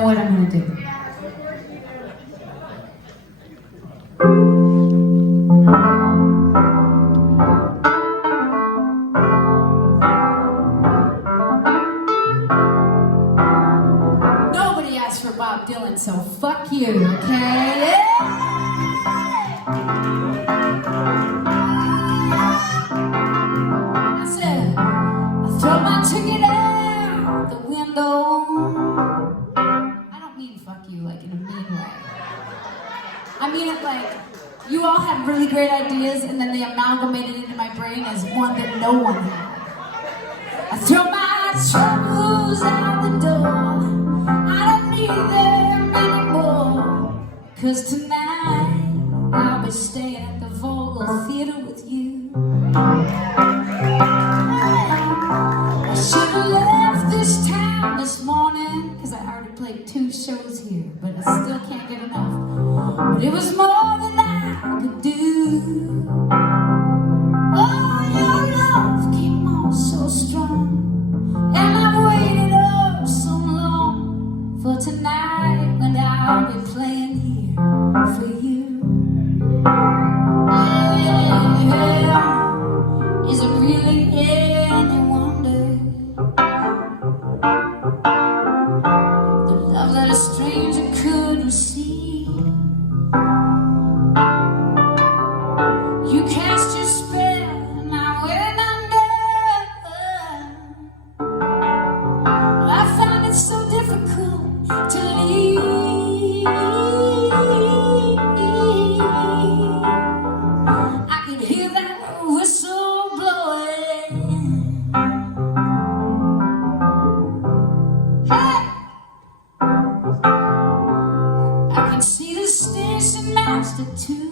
know what I'm gonna do. Nobody asked for Bob Dylan, so fuck you, okay? I said, I throw my ticket out the window. I don't mean fuck you like in a mean way. I mean it like, you all had really great ideas and then they amalgamated into my brain as one that no one had. I throw my troubles out the door. I don't need them anymore. 'Cause tonight I'll be staying at the Vogel theater with you. I should have left this town this morning, 'cause I already played 2 shows here, but I still can't get enough. But it was more than I could do. Oh, your love came on so strong, and I've waited oh so long for tonight when I'll be playing here for you. Yeah, is it really any wonder the love that a stranger could receive? You cast your spell and I went under. I found it so difficult to leave. I could hear that whistle blowing. Hey! I can see the station master too.